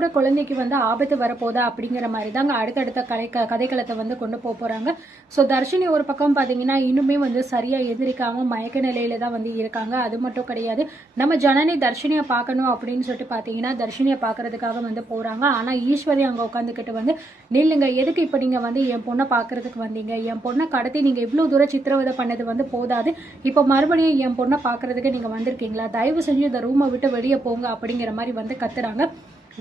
உங்களோட குழந்தைக்கு வந்து ஆபத்து வரப்போதா அப்படிங்கிற மாதிரி தாங்க அடுத்தடுத்த கதைக்களத்தை வந்து கொண்டு போறாங்க. ஸோ தர்ஷினி ஒரு பக்கம் பார்த்தீங்கன்னா இன்னுமே வந்து சரியா எதிர்க்காம மயக்க நிலையில தான் வந்து இருக்காங்க. அது மட்டும் கிடையாது, நம்ம ஜனனி தர்ஷினியை பார்க்கணும் அப்படின்னு சொல்லிட்டு பார்த்தீங்கன்னா தர்ஷினியை பார்க்கறதுக்காக வந்து போறாங்க. ஆனா ஈஸ்வரி அங்கே உட்காந்துக்கிட்டு வந்து நில்லுங்க, எதுக்கு இப்போ நீங்க வந்து என் பொண்ணை பார்க்கறதுக்கு வந்தீங்க? என் பொண்ணை கடத்தி நீங்க இவ்வளவு தூரம் சித்திரவதை பண்ணது வந்து போதாது, இப்போ மறுபடியும் என் பொண்ணை பார்க்கறதுக்கு நீங்க வந்திருக்கீங்களா? தயவு செஞ்சு இந்த ரூமை விட்டு வெளியே போங்க அப்படிங்கிற மாதிரி வந்து கத்துறாங்க.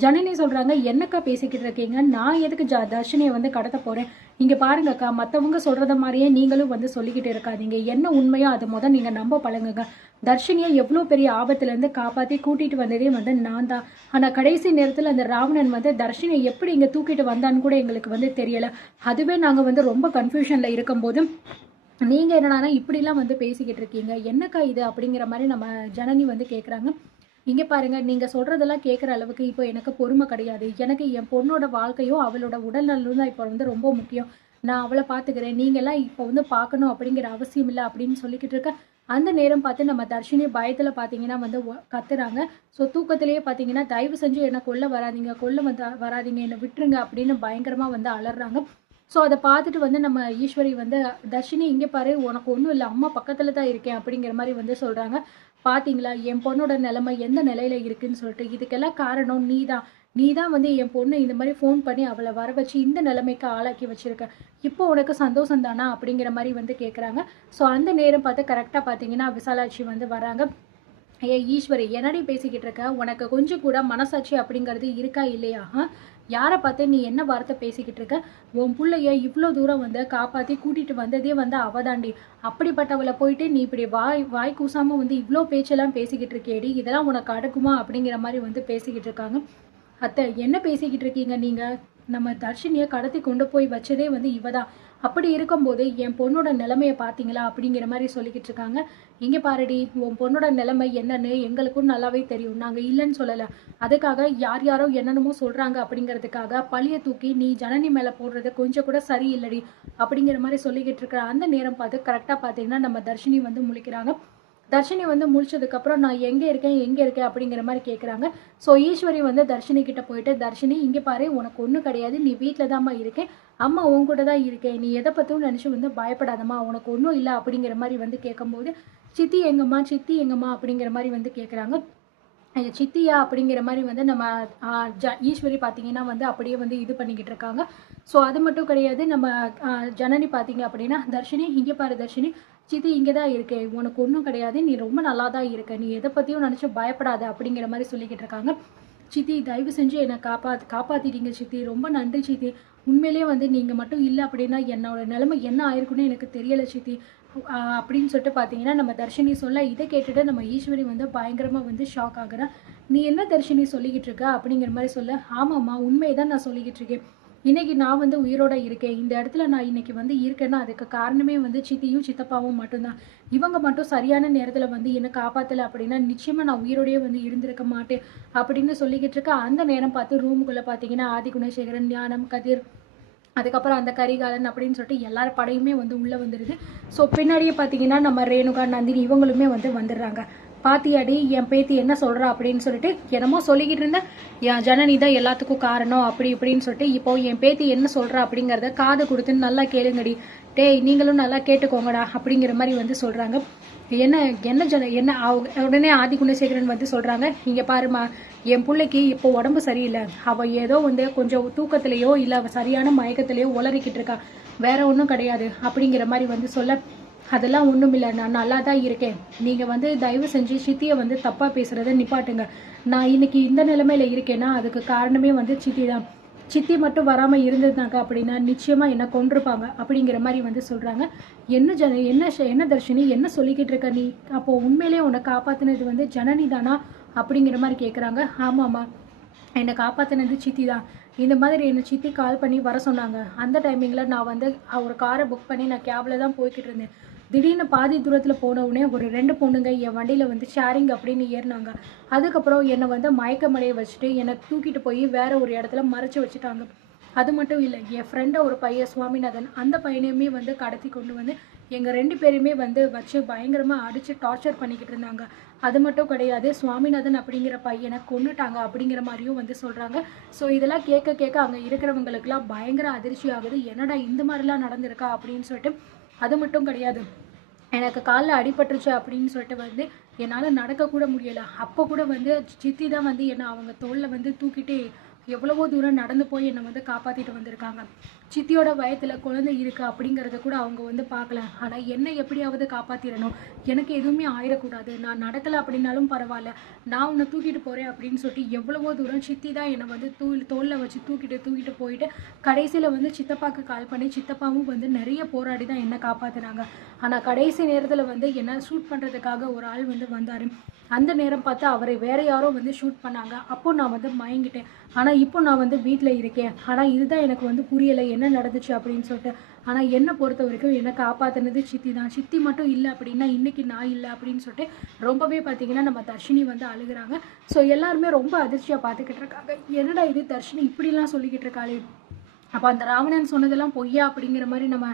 ஜனனி சொல்றாங்க, என்னக்கா பேசிக்கிட்டு இருக்கீங்க? நான் எதுக்கு தர்ஷினியை வந்து கடத்த போறேன்? இங்க பாருங்கக்கா, மத்தவங்க சொல்றத மாதிரியே நீங்களும் வந்து சொல்லிக்கிட்டு இருக்காதீங்க. என்ன உண்மையோ அதை நீங்க நம்ப பழங்குங்க. தர்ஷினியை எவ்வளவு பெரிய ஆபத்துல இருந்து காப்பாத்தி கூட்டிட்டு வந்ததே வந்து நான் தான். ஆனா கடைசி நேரத்துல அந்த ராவணன் வந்து தர்ஷினியை எப்படி இங்க தூக்கிட்டு வந்தான்னு கூட எங்களுக்கு வந்து தெரியல. அதுவே நாங்க வந்து ரொம்ப கன்ஃபியூஷன்ல இருக்கும் போது நீங்க என்னன்னா இப்படிலாம் வந்து பேசிக்கிட்டு இருக்கீங்க, என்னக்கா இது அப்படிங்கிற மாதிரி நம்ம ஜனனி வந்து கேக்குறாங்க. இங்கே பாருங்க, நீங்கள் சொல்கிறதெல்லாம் கேட்குற அளவுக்கு இப்போ எனக்கு பொறுமை கிடையாது. எனக்கு என் பொண்ணோட வாழ்க்கையும் அவளோட உடல்நலம் தான் இப்போ வந்து ரொம்ப முக்கியம். நான் அவளை பார்த்துக்கிறேன், நீங்கள்லாம் இப்போ வந்து பார்க்கணும் அப்படிங்கிற அவசியம் இல்லை அப்படின்னு சொல்லிக்கிட்டு இருக்க அந்த நேரம் பார்த்து நம்ம தர்ஷினி பயத்தில் பார்த்தீங்கன்னா வந்து கத்துறாங்க. ஸோ தூக்கத்திலேயே பார்த்தீங்கன்னா தயவு செஞ்சு என்னை கொல்ல வராதிங்க, கொல்ல வந்து வராதிங்க, என்னை விட்டுருங்க அப்படின்னு பயங்கரமாக வந்து அலறாங்க. ஸோ அதை பார்த்துட்டு வந்து நம்ம ஈஸ்வரி வந்து தர்ஷினி இங்கே பாரு, உனக்கு ஒன்றும் இல்லை, அம்மா பக்கத்தில் தான் இருக்கேன் அப்படிங்கிற மாதிரி வந்து சொல்கிறாங்க. பார்த்தீங்களா என் பொண்ணோட நிலைமை எந்த நிலையில இருக்குன்னு சொல்லிட்டு, இதுக்கெல்லாம் காரணம் நீ தான் வந்து என் பொண்ணு இந்த மாதிரி ஃபோன் பண்ணி அவளை வர வச்சு இந்த நிலைமைக்கு ஆளாக்கி வச்சிருக்க. இப்போ உனக்கு சந்தோஷம் தானா அப்படிங்கிற மாதிரி வந்து கேட்குறாங்க. ஸோ அந்த நேரம் பார்த்து கரெக்டாக பார்த்தீங்கன்னா விசாலாட்சி வந்து வராங்க. ஏ ஈஸ்வரி, என்னடி பேசிக்கிட்டு இருக்க? உனக்கு கொஞ்சம் கூட மனசாட்சி அப்படிங்கிறது இருக்கா இல்லையா? யாரை பார்த்து நீ என்ன வார்த்தை பேசிக்கிட்டு இருக்க? உன் பிள்ளைய இவ்வளோ தூரம் வந்து காப்பாற்றி கூட்டிகிட்டு வந்ததே வந்து அவதாண்டி. அப்படிப்பட்டவளை போயிட்டு நீ இப்படி வாய் கூசாமல் வந்து இவ்வளோ பேச்செல்லாம் பேசிக்கிட்டு இருக்கேடி, இதெல்லாம் உனக்கு அடுக்குமா அப்படிங்கிற மாதிரி வந்து பேசிக்கிட்டு இருக்காங்க. அத்தை, என்ன பேசிக்கிட்டு இருக்கீங்க நீங்கள்? நம்ம தர்ஷினியை கடத்தி கொண்டு போய் வச்சதே வந்து இவ தான். அப்படி இருக்கும்போது என் பொண்ணோட நிலைமையை பார்த்தீங்களா அப்படிங்கிற மாதிரி சொல்லிக்கிட்டு இருக்காங்க. இங்கே பாருடி, உன் பொண்ணோட நிலைமை என்னன்னு எங்களுக்கும் நல்லாவே தெரியும், நாங்கள் இல்லைன்னு சொல்லலை. அதுக்காக யாரோ என்னென்னமோ சொல்கிறாங்க அப்படிங்கிறதுக்காக பழியை தூக்கி நீ ஜனனி மேலே போடுறது கொஞ்சம் கூட சரியில்லடி அப்படிங்கிற மாதிரி சொல்லிக்கிட்டு இருக்கிற அந்த நேரம் பார்த்து கரெக்டாக பார்த்தீங்கன்னா நம்ம தர்ஷினி வந்து முழிக்கிறாங்க. தர்ஷினி வந்து முடிச்சதுக்கப்புறம் நான் எங்கே இருக்கேன் அப்படிங்கிற மாதிரி கேட்குறாங்க. ஸோ ஈஸ்வரி வந்து தர்ஷினி கிட்ட போயிட்டு, தர்ஷினி இங்கே பாரு, உனக்கு ஒன்றும் கிடையாது, நீ வீட்டில் தான்மா இருக்கேன், அம்மா உன் கூட தான் இருக்கேன், நீ எதை பற்றியும் நினச்சி வந்து பயப்படாதம்மா, உனக்கு ஒன்றும் இல்லை அப்படிங்கிற மாதிரி வந்து கேட்கும்போது, சித்தி எங்கம்மா அப்படிங்கிற மாதிரி வந்து கேட்குறாங்க. சித்தியா அப்படிங்கிற மாதிரி வந்து நம்ம ஈஸ்வரி பார்த்தீங்கன்னா வந்து அப்படியே வந்து இது பண்ணிக்கிட்டு இருக்காங்க. ஸோ அது மட்டும் கிடையாது, நம்ம ஜனனி பார்த்தீங்க அப்படின்னா, தர்ஷினி இங்கே பாரு தர்ஷினி, சித்தி இங்கே தான் இருக்கேன், உனக்கு ஒன்றும் கிடையாது, நீ ரொம்ப நல்லா தான் இருக்க, நீ எதை பற்றியும் நினச்சி பயப்படாத அப்படிங்கிற மாதிரி சொல்லிக்கிட்டு இருக்காங்க. சித்தி தயவு செஞ்சு என்னை காப்பாற்றிட்டீங்க சித்தி, ரொம்ப நன்றி சித்தி. உண்மையிலேயே வந்து நீங்கள் மட்டும் இல்லை அப்படின்னா என்னோட நிலைமை என்ன ஆயிருக்குன்னு எனக்கு தெரியலை சித்தி அப்படின்னு சொல்லிட்டு பார்த்தீங்கன்னா நம்ம தர்ஷினி சொல்ல, இதை கேட்டுட்டு நம்ம ஈஸ்வரி வந்து பயங்கரமாக வந்து ஷாக் ஆகுறேன். நீ என்ன தர்ஷினி சொல்லிக்கிட்டு இருக்க அப்படிங்கிற மாதிரி சொல்ல, ஆமாம்மா உண்மையை தான் நான் சொல்லிக்கிட்டு இருக்கேன். இன்னைக்கு நான் வந்து உயிரோட இருக்கேன், இந்த இடத்துல நான் இன்னைக்கு வந்து இருக்கேன்னா அதுக்கு காரணமே வந்து சித்தியும் சித்தப்பாவும் மட்டும்தான். இவங்க மட்டும் சரியான நேரத்தில் வந்து என்னை காப்பாற்றலை அப்படின்னா நிச்சயமாக நான் உயிரோடையே வந்து இருந்திருக்க மாட்டேன் அப்படின்னு சொல்லிக்கிட்டு இருக்க அந்த நேரம் பார்த்து ரூமுக்குள்ளே பார்த்தீங்கன்னா ஆதி குணசேகரன், ஞானம், கதிர், அதுக்கப்புறம் அந்த கரிகாலன் அப்படின்னு சொல்லிட்டு எல்லார் படையுமே வந்து உள்ளே வந்துடுது. ஸோ பின்னாடியே பார்த்தீங்கன்னா நம்ம ரேணுகா, நந்தினி இவங்களுமே வந்து வந்துடுறாங்க. பாத்தியாடி என் பேத்தி என்ன சொல்கிறா அப்படின்னு சொல்லிட்டு என்னமோ சொல்லிக்கிட்டு இருந்தேன், என் ஜனனி தான் எல்லாத்துக்கும் காரணம் அப்படி இப்படின்னு சொல்லிட்டு இப்போ என் பேத்தி என்ன சொல்கிறா அப்படிங்கிறத காது கொடுத்துன்னு நல்லா கேளுங்கடி, டேய் நீங்களும் நல்லா கேட்டுக்கோங்கடா அப்படிங்கிற மாதிரி வந்து சொல்கிறாங்க. என்ன உடனே ஆதி குணசேகரன் வந்து சொல்கிறாங்க, இங்கே பாருமா, என் பிள்ளைக்கு இப்போ உடம்பு சரியில்லை, அவள் ஏதோ வந்து கொஞ்சம் தூக்கத்திலேயோ இல்லை சரியான மயக்கத்திலேயோ உளறிக்கிட்டு இருக்கா, வேற ஒன்றும் கிடையாது அப்படிங்கிற மாதிரி வந்து சொல்ல, அதெல்லாம் ஒன்றும் இல்லை, நான் நல்லா தான் இருக்கேன், நீங்கள் வந்து தயவு செஞ்சு சித்தியை வந்து தப்பாக பேசுகிறத நிப்பாட்டுங்க, நான் இன்னைக்கு இந்த நிலைமையில இருக்கேன்னா அதுக்கு காரணமே வந்து சித்தி தான், சித்தி மட்டும் வராமல் இருந்ததுனாங்க அப்படின்னா நிச்சயமாக என்ன கொண்டிருப்பாங்க அப்படிங்கிற மாதிரி வந்து சொல்கிறாங்க. என்ன தர்ஷினி என்ன சொல்லிக்கிட்டு இருக்க நீ? அப்போது உண்மையிலே உன்னை காப்பாற்றினது வந்து ஜனனி தானா அப்படிங்கிற மாதிரி கேட்குறாங்க. ஆமாம்மா, என்னை காப்பாற்றினது சித்தி தான். இந்த மாதிரி என்னை சித்தி கால் பண்ணி வர சொன்னாங்க. அந்த டைமிங்கில் நான் வந்து ஒரு காரை புக் பண்ணி நான் கேபில் தான் போய்கிட்டு இருந்தேன். திடீர்னு பாதி தூரத்தில் போனவுடனே ஒரு 2 பொண்ணுங்க என் வண்டியில் வந்து ஷேரிங் அப்படின்னு ஏறினாங்க. அதுக்கப்புறம் என்னை வந்து மயக்கமடைய வச்சுட்டு என்னை தூக்கிட்டு போய் வேற ஒரு இடத்துல மறைச்சி வச்சுட்டாங்க. அது மட்டும் இல்லை, என் ஃப்ரெண்டை ஒரு பையன் சுவாமிநாதன், அந்த பையனையுமே வந்து கடத்தி கொண்டு வந்து எங்கள் 2 பேரையுமே வந்து வச்சு பயங்கரமாக அடித்து டார்ச்சர் பண்ணிக்கிட்டு இருந்தாங்க. அது மட்டும் கிடையாது, சுவாமிநாதன் அப்படிங்கிற பையனை கொன்னுட்டாங்க அப்படிங்கிற மாதிரியும் வந்து சொல்கிறாங்க. ஸோ இதெல்லாம் கேட்க கேட்க அங்கே இருக்கிறவங்களுக்குலாம் பயங்கர அதிர்ச்சி ஆகுது. என்னடா இந்த மாதிரிலாம் நடந்திருக்கா அப்படின்னு சொல்லிட்டு. அது மட்டும் கிடையாது, எனக்கு காலில் அடிபட்டுருச்சு அப்படின்னு சொல்லிட்டு வந்து என்னால் நடக்கக்கூட முடியலை. அப்போ கூட வந்து சித்தி தான் வந்து என்னை அவங்க தோளில் வந்து தூக்கிட்டு எவ்வளவோ தூரம் நடந்து போய் என்னை வந்து காப்பாற்றிட்டு வந்திருக்காங்க. சித்தியோட வயத்தில் குழந்தை இருக்குது அப்படிங்கிறத கூட அவங்க வந்து பார்க்கல. ஆனால் என்னை எப்படியாவது காப்பாற்றிடணும், எனக்கு எதுவுமே ஆயிடக்கூடாது, நான் நடக்கலை அப்படின்னாலும் பரவாயில்ல, நான் உன்னை தூக்கிட்டு போகிறேன் அப்படின்னு சொல்லிட்டு எவ்வளவோ தூரம் சித்தி தான் என்னை வந்து தோளில் வச்சு தூக்கிட்டு போயிட்டு கடைசியில் வந்து சித்தப்பாவுக்கு கால் பண்ணி சித்தப்பாவும் வந்து நிறைய போராடி தான் என்னை காப்பாற்றினாங்க. ஆனால் கடைசி நேரத்தில் வந்து என்னை ஷூட் பண்ணுறதுக்காக ஒரு ஆள் வந்து வந்தார். அந்த நேரம் பார்த்து அவரை வேற யாரோ வந்து ஷூட் பண்ணாங்க. அப்போ நான் வந்து மயங்கிட்டேன். ஆனால் இப்போ நான் வந்து வீட்டில் இருக்கேன். ஆனால் இதுதான் எனக்கு வந்து புரியலை என்ன நடந்துச்சு அப்படின்னு சொல்லிட்டு. ஆனால் என்னை பொறுத்த வரைக்கும் என்னை காப்பாற்றினது சித்தி தான். சித்தி மட்டும் இல்லை அப்படின்னா இன்றைக்கி நான் இல்லை அப்படின்னு சொல்லிட்டு ரொம்பவே பார்த்தீங்கன்னா நம்ம தர்ஷினி வந்து அழுகுறாங்க. ஸோ எல்லாருமே ரொம்ப அதிர்ச்சியாக பார்த்துக்கிட்டு இருக்காங்க. என்னடா இது தர்ஷினி இப்படிலாம் சொல்லிக்கிட்டு இருக்காளே, அப்போ அந்த ராவணன் சொன்னதெல்லாம் பொய்யா அப்படிங்கிற மாதிரி நம்ம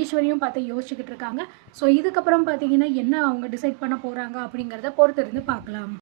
ஈஸ்வரியும் பார்த்து யோசிச்சுக்கிட்டு இருக்காங்க. ஸோ இதுக்கப்புறம் பார்த்தீங்கன்னா என்ன அவங்க டிசைட் பண்ண போகிறாங்க அப்படிங்கிறத பொறுத்திருந்து பார்க்கலாம்.